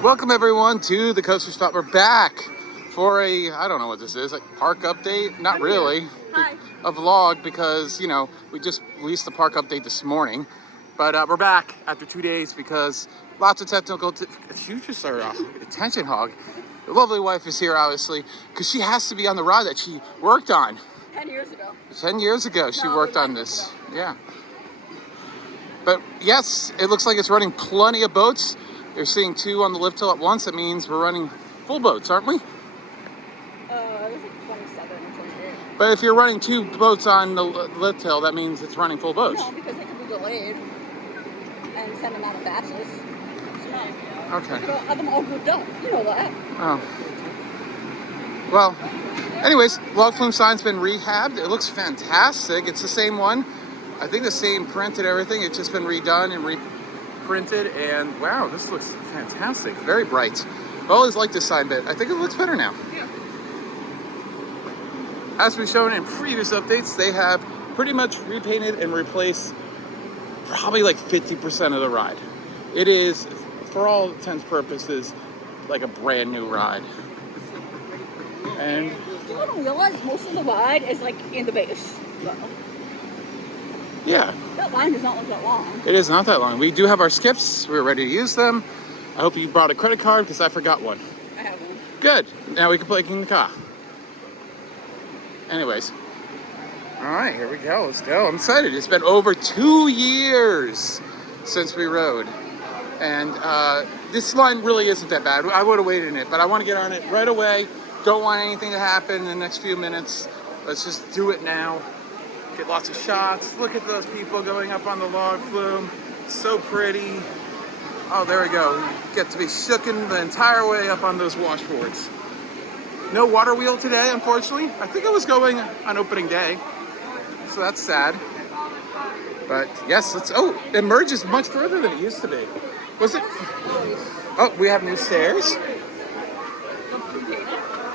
Welcome everyone to the Coaster Spot. We're back for I don't know what this is, like park update? Not really. Hi. A vlog because, you know, we just released the park update this morning. But we're back after 2 days because lots of technical, you just are attention hog. The lovely wife is here, obviously, because she has to be on the ride that she worked on. 10 years ago. 10 years ago she worked on this, yeah. But yes, it looks like it's running plenty of boats. You're seeing 2 on the lift hill at once. That means we're running full boats, aren't we? It was like 27 or 28. But if you're running 2 boats on the lift hill, that means it's running full boats. No, because they could be delayed and send them out of batches. So no. Okay. You have them all grouped up. You know that. Oh. Well, anyways, log flume sign's been rehabbed. It looks fantastic. It's the same one. I think the same print and everything. It's just been redone and reprinted. And wow, this looks fantastic. Very bright. I've always liked this sign, but I think it looks better now. Yeah. As we've shown in previous updates, they have pretty much repainted and replaced probably like 50% of the ride. It is, for all intents and purposes, like a brand new ride. And You don't realize most of the ride is like in the base. So. yeah. That line does not look that long. It is not that long. We do have our skips. We're ready to use them. I hope you brought a credit card because I forgot one. I have one. Good. Now we can play King the Ka. Anyways. All right, here we go. Let's go. I'm excited. It's been over 2 years since we rode. And this line really isn't that bad. I would have waited in it, but I want to get on it right away. Don't want anything to happen in the next few minutes. Let's just do it now. Get lots of shots. Look at those people going up on the log flume. So pretty. Oh, there we go. You get to be shooken the entire way up on those washboards. No water wheel today, unfortunately. I think I was going on opening day, so that's sad. But yes, it merges much further than it used to be. Was it? Oh, we have new stairs.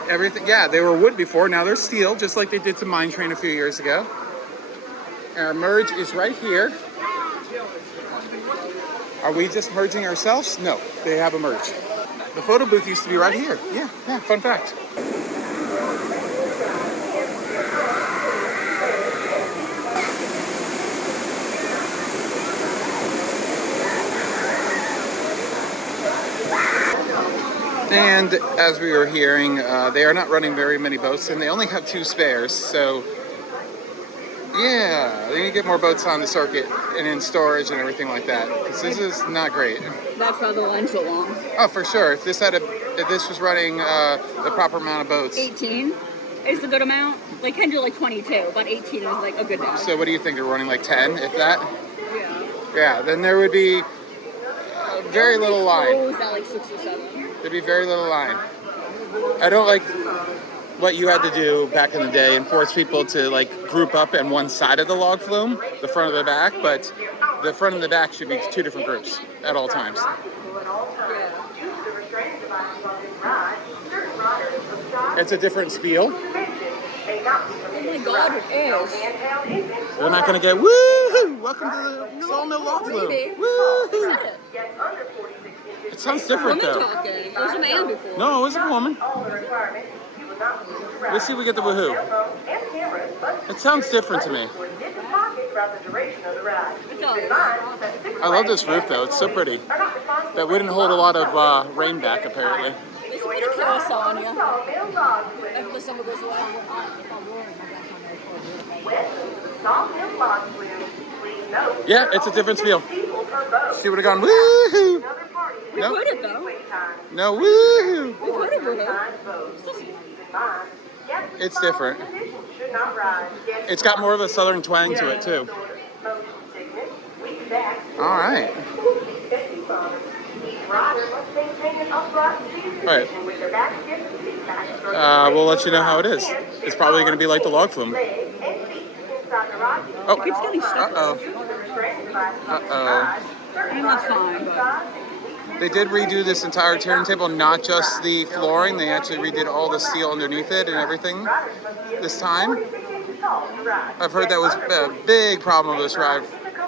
Everything, yeah, they were wood before. Now they're steel, just like they did to Mine Train a few years ago. Our merge is right here. Are we just merging ourselves? No, they have a merge. The photo booth used to be right here. Yeah, fun fact. And as we were hearing, they are not running very many boats, and they only have 2 spares, so yeah, they need to get more boats on the circuit and in storage and everything like that, because this is not great. That's why the line's so long. Oh, for sure. If this was running the proper amount of boats. 18 is the good amount. Like, can do like 22, but 18 is like a good amount. So what do you think? They're running like 10, if that? Yeah. Yeah, then there would be very little line. Close at like 6 or 7. There'd be very little line. I don't like what you had to do back in the day and force people to like group up on one side of the log flume, the front and the back, but the front and the back should be 2 different groups at all times. It's a different spiel. Oh my god, it is. We're not gonna get woohoo! Welcome to the Sawmill Log Flume. Maybe. Woohoo! Said it. It sounds different Woman though. talking. It was a man before. No, it was a woman. Let's see if we get the woohoo. It sounds different to me. It does. I love this roof though, it's so pretty. That wouldn't hold a lot of rain back apparently. They should put a carousel on you. After the summer goes away. Yeah, it's a different feel. She would have gone woohoo! We've heard it though. No woohoo! We've heard it with it. It's different. It's got more of a southern twang to it too. All right. Alright. We'll let you know how it is. It's probably going to be like the log flume. Oh. It's getting stuck. Uh-oh. And that's fine, but... They did redo this entire turntable, not just the flooring. They actually redid all the steel underneath it and everything this time. I've heard that was a big problem with this ride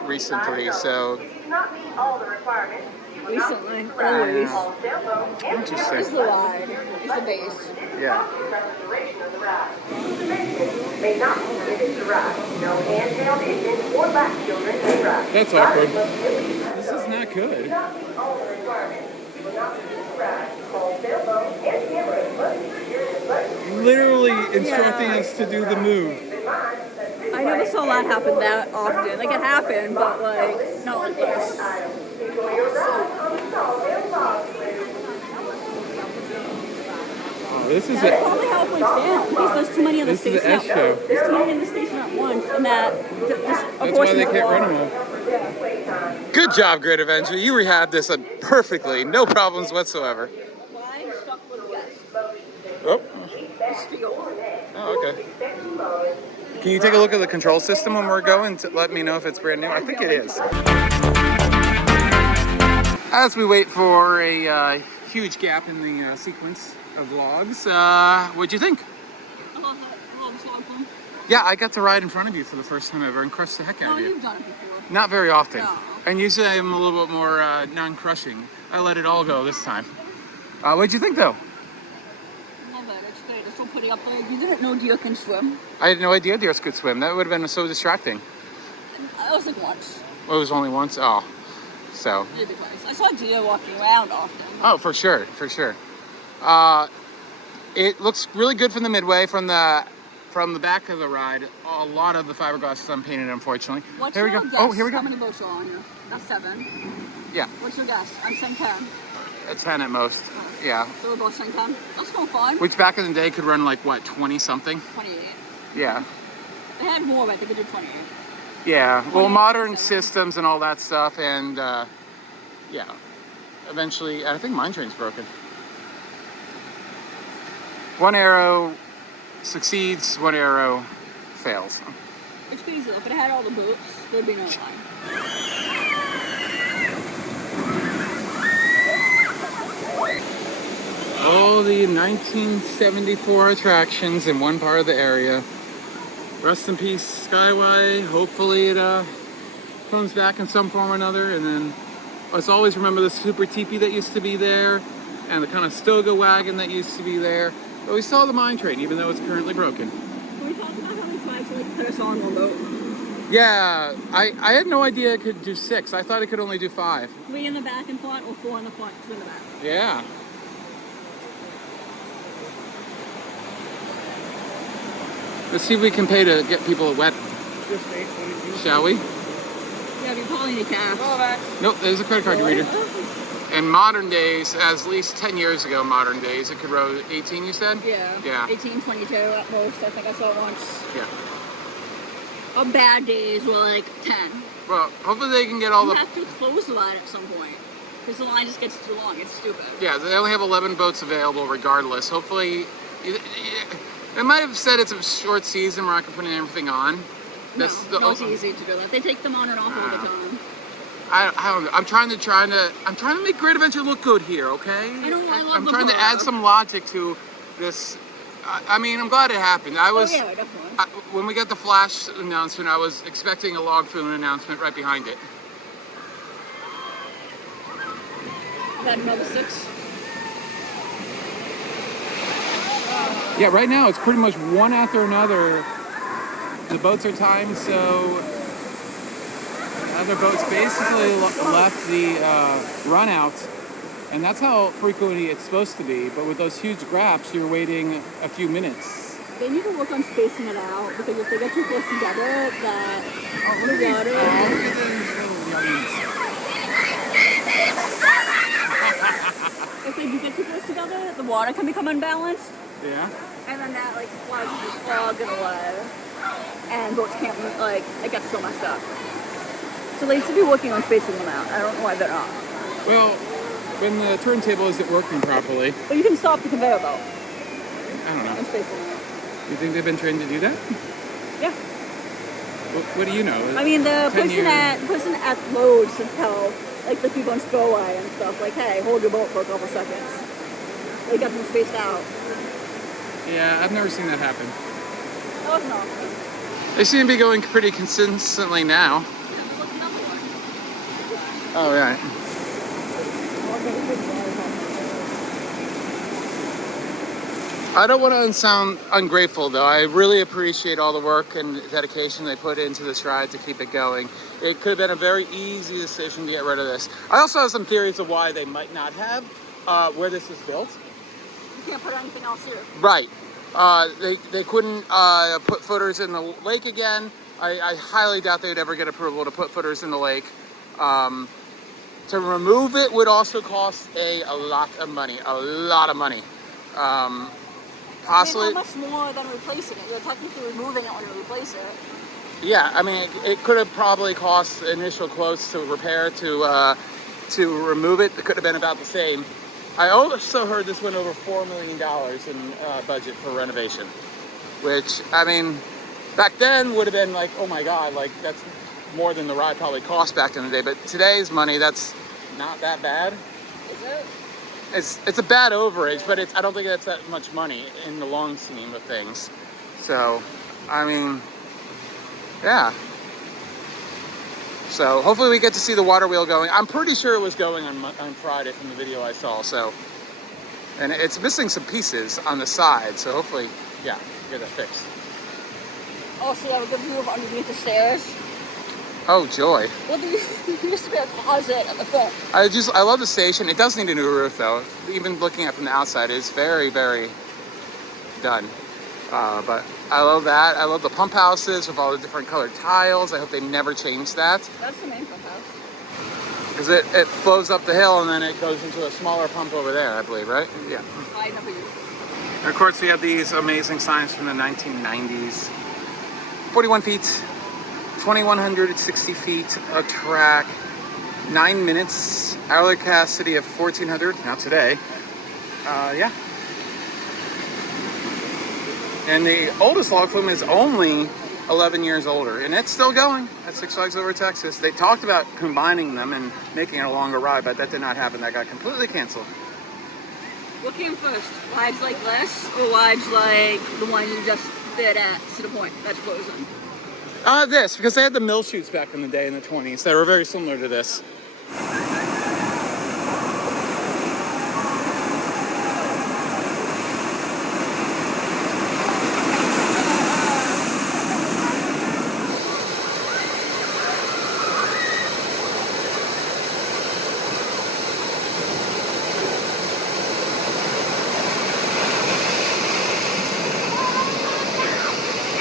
recently, so recently. Always. Interesting. It's the ride. It's the base. Yeah. May not be given to ride. No handheld engine or lap children may ride. That's awkward. This is not good. Do not meet all the requirements. You will not be able to ride. Call cell phone and camera must be secured in button. Literally instructing us to do the move. I never saw that happen that often. Like, it happened, but, like, not like this. Enjoy your ride on the Sawville Log Flume. Oh, this is That's it. probably how it breaks down, because there's too many of the This is the stations S show. There's too many in the station at once, and that just a That's why portion they of can't run water. them all. Good job, Great Avenger. You rehabbed this perfectly. No problems whatsoever. Why stuck with gas? Oh. Spiel. Oh, okay. Can you take a look at the control system when we're going to let me know if it's brand new? I think it is. As we wait for a huge gap in the sequence of vlogs, what'd you think? I love the slog flume. Yeah, I got to ride in front of you for the first time ever and crush the heck out Oh, of you. you've done it before. Not very often. No. And usually I'm a little bit more non-crushing. I let it all go this time. What'd you think though? Love it. It's great. It's so pretty up there. You didn't know deer can swim. I had no idea deers could swim. That would have been so distracting. I was like once. Well, it was only once? Oh. So. Maybe twice. I saw deer walking around often. Oh, for sure, for sure. It looks really good from the midway, from the back of the ride. A lot of the fiberglass is unpainted, unfortunately. What's Here we your go. guess? Oh, here we go. How many boats are on here? That's 7. Yeah, What's your guess? I'm saying 10. it's 10 at most. Yeah. So we're both saying 10? That's still fun. Which back in the day could run like what, 20 something? 28. Yeah. They had more, but I think they did 28. Yeah. Well, modern systems and all that stuff, and yeah. Eventually, I think mine train's broken. One arrow succeeds, one arrow fails. It's crazy though. If it had all the boats, there'd be no line. All the 1974 attractions in one part of the area. Rest in peace, Skyway. Hopefully it comes back in some form or another. And then let's always remember the super teepee that used to be there, and the kind of Stoga wagon that used to be there. But we saw the mine train, even though it's currently broken. Can we talk about how we tried to like put us on one boat? Yeah, I had no idea it could do 6. I thought it could only do 5. 3 in the back and front, or 4 in the front, 2 in the back. Yeah. Let's see if we can pay to get people wet. Shall we? Yeah, we probably need cash. Nope, there's a credit card reader. In modern days, as at least 10 years ago, modern days, it could row 18, you said? Yeah. Yeah. 18, 22 at most. I think I saw it once. Yeah. Our bad days were like 10. Well, hopefully they can get all You the... have to close the line at some point. Because the line just gets too long. It's stupid. Yeah, they only have 11 boats available regardless. Hopefully... They might have said it's a short season, we're not going to put everything on. No, it's easy to do that. They take them on and off all the time. I don't know. I'm trying to make Great Adventure look good here, okay? I know, I love I'm the trying to bar. add some logic to this. I mean, I'm glad it happened. I was Oh, yeah, definitely. when we got the Flash announcement, I was expecting a log flume announcement right behind it. Is that another 6? Yeah, right now it's pretty much one after another. The boats are timed, so other boats basically left the run out, and that's how frequently it's supposed to be. But with those huge gaps, you're waiting a few minutes. They need to work on spacing it out, because if they get too close together, that the water... If they do get too close together, the water can become unbalanced. Yeah. And then that, like, floods just fog and away. And boats can't, like, it gets so messed up. So they should be working on spacing them out. I don't know why they're not. Well, when the turntable isn't working properly, But you can stop the conveyor belt I don't know. and space them out. You think they've been trained to do that? Yeah. What do you know? I mean, the 10 person at load should tell, like, the people on spillway and stuff, like, hey, hold your boat for a couple seconds. They get them spaced out. Yeah, I've never seen that happen. That was not good. They seem to be going pretty consistently now. Yeah, look, another one. Oh, right. I don't want to sound ungrateful, though. I really appreciate all the work and dedication they put into this ride to keep it going. It could have been a very easy decision to get rid of this. I also have some theories of why they might not have, where this is built. You can't put anything else here. Right. They couldn't put footers in the lake again. I highly doubt they'd ever get approval to put footers in the lake. To remove it would also cost a lot of money. A lot of money. Possibly. I mean, how much more than replacing it? You're technically removing it when you replace it. Yeah, I mean, it could have probably cost initial quotes to repair, to remove it. It could have been about the same. I also heard this went over $4 million in budget for renovation, which, I mean, back then would have been like, oh my God, like that's more than the ride probably cost back in the day. But today's money, that's not that bad. Is it? It's a bad overage, but I don't think that's that much money in the long scheme of things. So, I mean, yeah. So hopefully we get to see the water wheel going. I'm pretty sure it was going on Friday from the video I saw. So, and it's missing some pieces on the side. So hopefully, yeah, get that fixed. Oh, so you have a good view of underneath the stairs. Oh joy! Well, there used to be a closet at the front. I love the station. It does need a new roof though. Even looking at it from the outside, it's very, very done. But I love that. I love the pump houses with all the different colored tiles. I hope they never change that. That's the main pump house. Because it flows up the hill and then it goes into a smaller pump over there, I believe, right? Yeah. I never used it. And of course, we have these amazing signs from the 1990s. 41 feet, 2,160 feet of track, 9 minutes, hourly capacity of 1,400, not today. Yeah. And the oldest log flume is only 11 years older, and it's still going at Six Flags Over Texas. They talked about combining them and making it a longer ride, but that did not happen. That got completely canceled. What came first? Rides like this, or rides like the one you just did at Cedar Point that's frozen? This, because they had the mill chutes back in the day in the 20s that were very similar to this.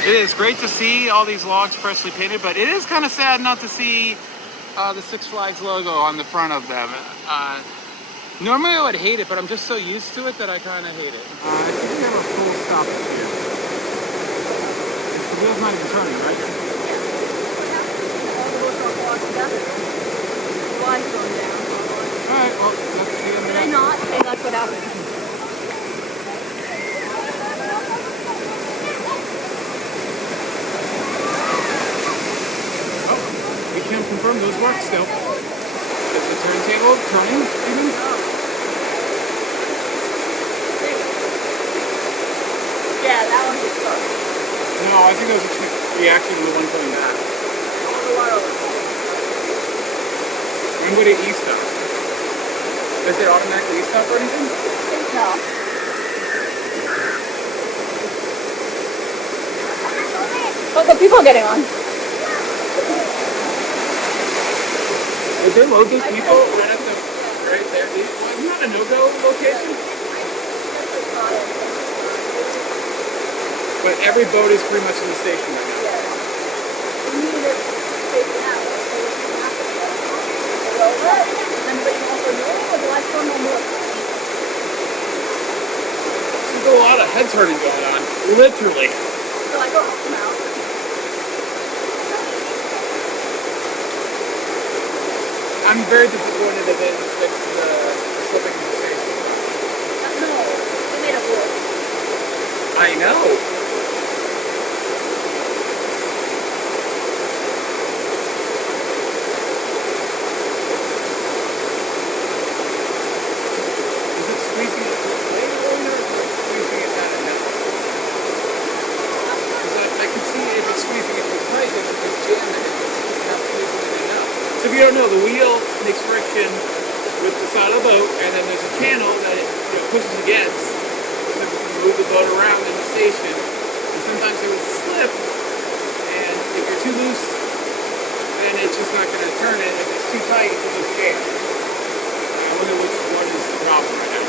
It is great to see all these logs freshly painted, but it is kind of sad not to see the Six Flags logo on the front of them. Normally I would hate it, but I'm just so used to it that I kind of hate it. I think we have a full stop here. The wheel's not even turning, right? Alright, well, that's the end of Did that. I not say that's what happened? We can't confirm those work still. Is the turntable turning even? Yeah, that one was stuck. No, I think that was a reaction to the one coming back. When would it e-stop? Does it automatically e-stop or anything? No. Oh, the people are getting on. Did they load those people right at the right there? Isn't that a no-go location? But every boat is pretty much in the station right now. There's a lot of head turning going on, literally. So I go help them out. I'm very disappointed that they didn't fix the slipping in the station. No, they made it work. I know. Is it squeezing it way going or is it squeezing it kind of down? Because I can see if it's squeezing it too tight, then it's just jamming it. It's not squeezing it enough. So if you don't know, the wheel makes friction with the side of the boat, and then there's a channel that it pushes against to because it would move the boat around in the station. And sometimes it would slip, and if you're too loose, then it's just not going to turn it. If it's too tight, it will just jam. I wonder which one is the problem right now.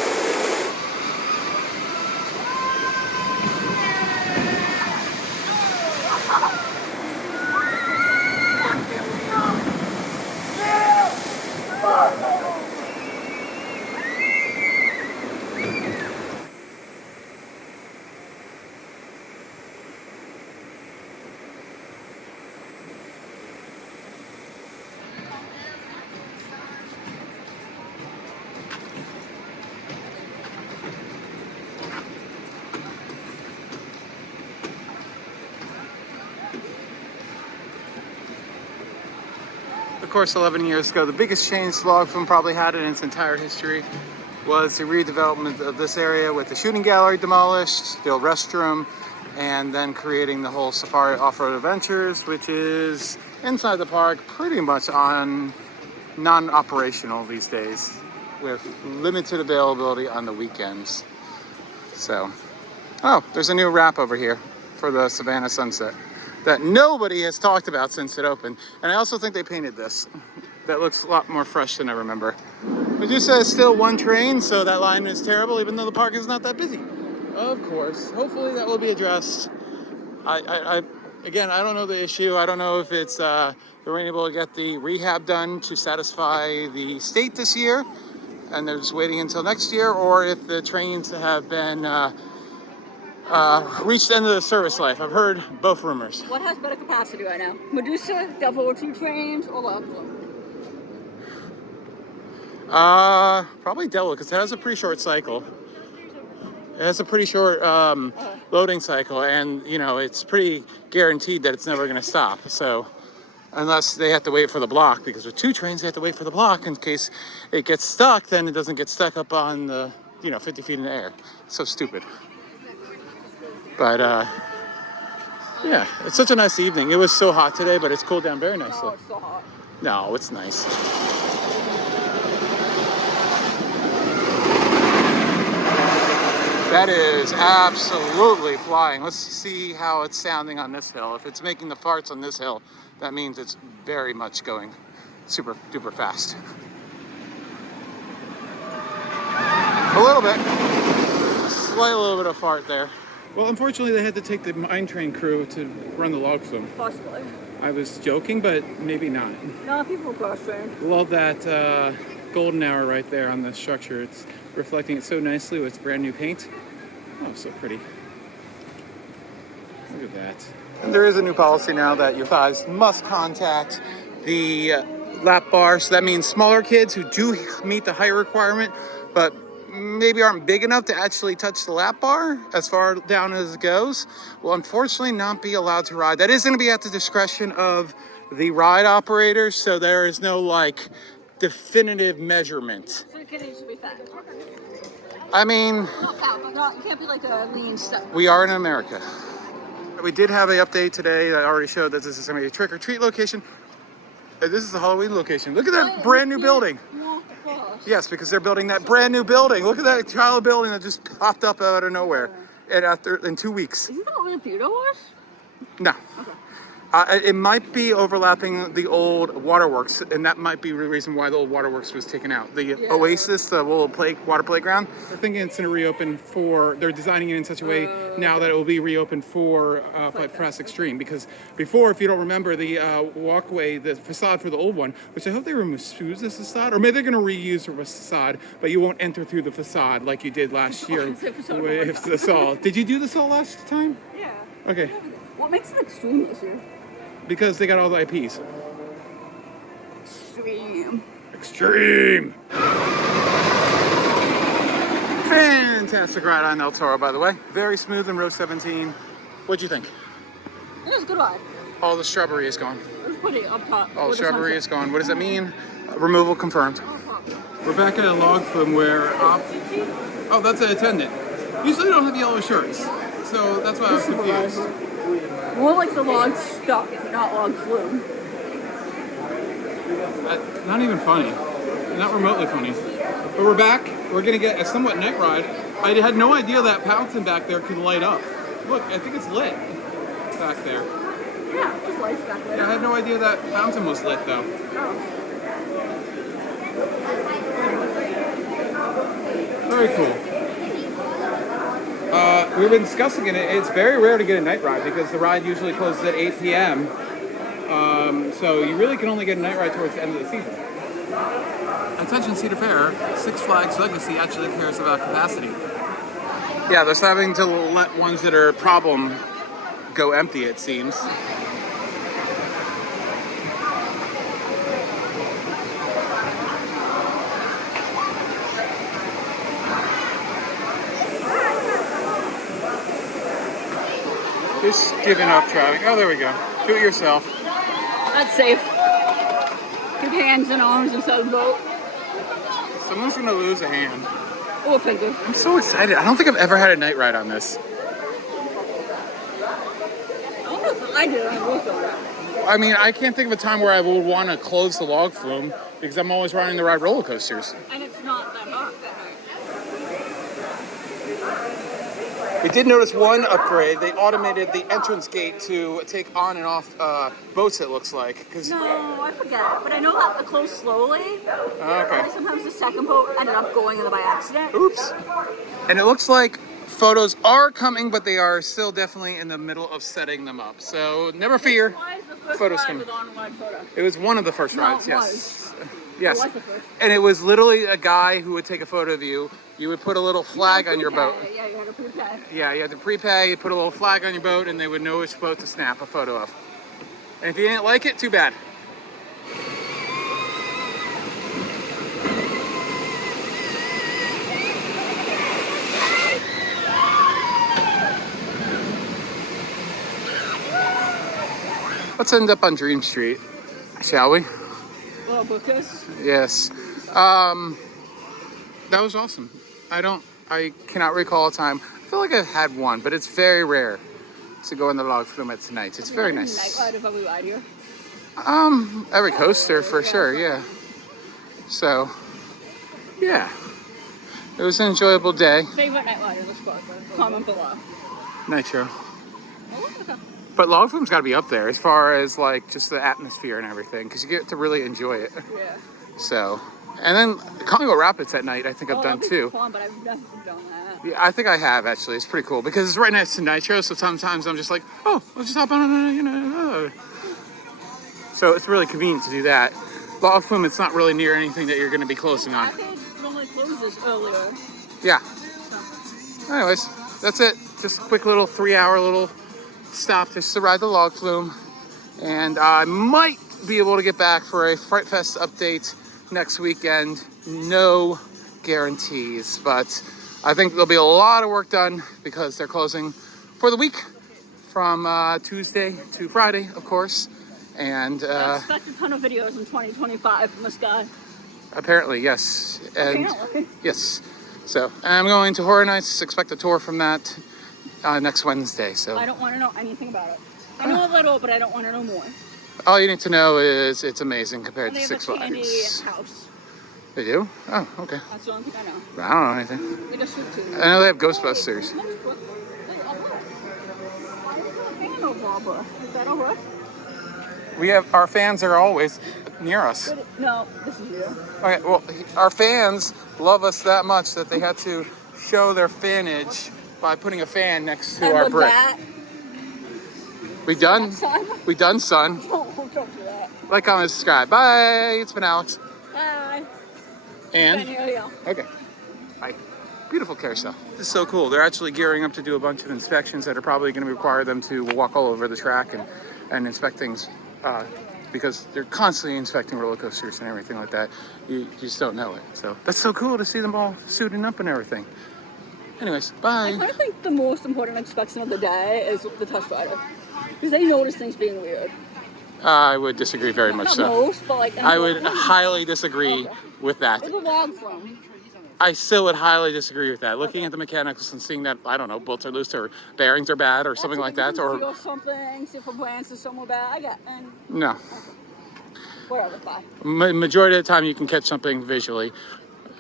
Of course, 11 years ago, the biggest change Log Flume probably had in its entire history was the redevelopment of this area with the shooting gallery demolished, the old restroom, and then creating the whole Safari Off-Road Adventures, which is inside the park pretty much on non-operational these days with limited availability on the weekends. So, oh, there's a new wrap over here for the Savannah Sunset that nobody has talked about since it opened. And I also think they painted this. That looks a lot more fresh than I remember. Medusa is still one train, so that line is terrible, even though the park is not that busy. Of course, hopefully that will be addressed. Again, I don't know the issue. I don't know if it's they weren't able to get the rehab done to satisfy the state this year, and they're just waiting until next year, or if the trains have been reached the end of the service life. I've heard both rumors. What has better capacity right now? Medusa, Devil 2 trains, or Log Flume? Probably Devil, because it has a pretty short cycle. It has a pretty short loading cycle, and you know it's pretty guaranteed that it's never going to stop. So, unless they have to wait for the block, because with 2 trains they have to wait for the block in case it gets stuck. Then it doesn't get stuck up on the 50 feet in the air. So stupid. But yeah, it's such a nice evening. It was so hot today, but it's cooled down very nicely. Oh, it's so hot. No, it's nice. That is absolutely flying. Let's see how it's sounding on this hill. If it's making the farts on this hill, that means it's very much going super duper fast. A little bit. Slight little bit of fart there. Well, unfortunately, they had to take the mine train crew to run the Log Flume. Possibly. I was joking, but maybe not. No, people question. Love that golden hour right there on the structure. It's reflecting it so nicely with its brand new paint. Oh, so pretty. Look at that. And there is a new policy now that you guys must contact the lap bar. So that means smaller kids who do meet the height requirement, but maybe aren't big enough to actually touch the lap bar as far down as it goes, will unfortunately not be allowed to ride. That is going to be at the discretion of the ride operators, so there is no definitive measurement. So the kid needs to be fat. I mean, Not fat, but it can't be like a lean stuff. we are in America. We did have an update today that already showed that this is going to be a trick-or-treat location. This is the Halloween location. Look at that brand new building. Yes, because they're building that brand new building. Look at that child building that just popped up out of nowhere in 2 weeks. Isn't that where the theater was? No. Okay. It might be overlapping the old waterworks, and that might be the reason why the old waterworks was taken out. The Oasis, the little water playground. They're thinking it's going to reopen they're designing it in such a way now that it will be reopened for Flight Pass Extreme. Because before, if you don't remember, the walkway, the facade for the old one, which I hope they remove the facade, or maybe they're going to reuse the facade, but you won't enter through the facade like you did last year with the Saw. Did you do the Saw last time? Yeah. Okay. What makes it extreme this year? Because they got all the IPs. Extreme. Fantastic ride on El Toro, by the way. Very smooth in row 17. What'd you think? It was a good ride. All the shrubbery is gone. It was pretty up top. All the shrubbery is gone. What does that mean? Removal confirmed. We're back at a Log Flume where... oh, that's an attendant. Usually they don't have yellow shirts. So that's why I was confused. More like the log stuck, not Log Flume. Not even funny. Not remotely funny. But we're back. We're going to get a somewhat night ride I had no idea that fountain back there could light up. Look, I think it's lit back there. Yeah, there's lights back there. Yeah, I had no idea that fountain was lit though. Oh. Very cool. We've been discussing it. It's very rare to get a night ride because the ride usually closes at 8 p.m. So you really can only get a night ride towards the end of the season. Attention Cedar Fair, Six Flags Legacy actually cares about capacity. Yeah, they're having to let ones that are a problem go empty, it seems. Just giving up traffic. Oh, there we go. Do it yourself. That's safe. Keep hands and arms inside the boat. Someone's gonna lose a hand. Oh, thank you. I'm so excited. I don't think I've ever had a night ride on this. I don't know if I did on a boat though. I mean, I can't think of a time where I would want to close the log flume because I'm always riding the ride roller coasters. And it's not that hot that night. We did notice one upgrade. They automated the entrance gate to take on and off boats, it looks like. No, I forget. But I know that it closed slowly. Okay. And sometimes the second boat ended up going in there by accident. Oops. And it looks like photos are coming, but they are still definitely in the middle of setting them up. So never fear. Why is the first Photos ride coming. with on-ride photo? It was one of the first rides, it yes. was. Yes. It was the first. And it was literally a guy who would take a photo of you. You would put a little flag on your boat. Yeah, you had to prepay. Yeah, you had to prepay, you put a little flag on your boat, and they would know which boat to snap a photo of. And if you didn't like it, too bad. Let's end up on Dream Street, shall we? Well, because Yes. That was awesome. I cannot recall a time. I feel like I've had one, but it's very rare to go on the log flume at night. It's very nice. Night ride if we ride here. Every coaster for sure, yeah. So, yeah. It was an enjoyable day. Favorite night ride in the spot? Comment below. Nitro. Oh, okay. But log flume's got to be up there as far as like just the atmosphere and everything, because you get to really enjoy it. Yeah. So, and then Congo Rapids at night, I think I've done that'd be too. fun, but I've never done that. Yeah, I think I have actually. It's pretty cool because it's right next to Nitro, so sometimes I'm just like, oh, I'll just hop on, So it's really convenient to do that. Log flume, it's not really near anything that you're going to be closing on. I think it normally closes earlier. Yeah. So. Anyways, that's it. Just a quick little 3-hour little stop just to ride the log flume. And I might be able to get back for a Fright Fest update next weekend. No guarantees, but I think there'll be a lot of work done because they're closing for the week from Tuesday to Friday, of course. And I expect a ton of videos in 2025 from this guy. apparently, yes. And Apparently. yes. So I'm going to Horror Nights. Expect a tour from that next Wednesday. So I don't want to know anything about it. I know a little, but I don't want to know more. all you need to know is it's amazing compared And to they have Six a candy Flags. house. They do? Oh, okay. That's the only thing I know. I don't know anything. Like a sweet tooth. I know they have Ghostbusters. Is that over? We have our fans are always near us. No, this is you. Okay, well, our fans love us that much that they had to show their fanage by putting a fan next to And our with brick. that, We done? son, We done, son. don't do that. Like, comment, subscribe. Bye. It's been Alex. Bye. And Danielle. okay. Bye. Beautiful carousel. This is so cool. They're actually gearing up to do a bunch of inspections that are probably going to require them to walk all over the track and inspect things because they're constantly inspecting roller coasters and everything like that. You just don't know it. So that's so cool to see them all suiting up and everything. Anyways, I bye. kind of think the most important inspection of the day is the test rider. Because they notice things being weird. I would disagree very much Not so. most, but like... I would highly disagree with that. It's a log flume. I still would highly disagree with that. Looking at the mechanicals and seeing that, I don't know, bolts are loose or bearings are bad or something like that, or Feel something, see if a branch is somewhere bad. I get, and no. whatever, bye. Majority of the time you can catch something visually.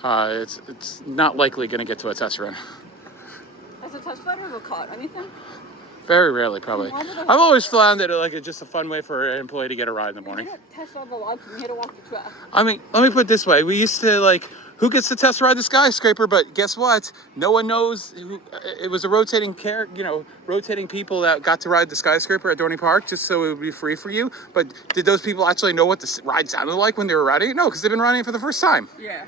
It's not likely going to get to a test run. Has a test flight ever caught anything? Very rarely, probably. Why would they- I've always found that it's just a fun way for an employee to get a ride in the We morning. didn't test all the logs and we had to walk the track. I mean, let me put it this way. We used to who gets to test ride the skyscraper, but guess what? No one knows. It was a rotating rotating people that got to ride the skyscraper at Dorney Park just so it would be free for you. But did those people actually know what the ride sounded like when they were riding it? No, because they've been riding it for the first time. Yeah.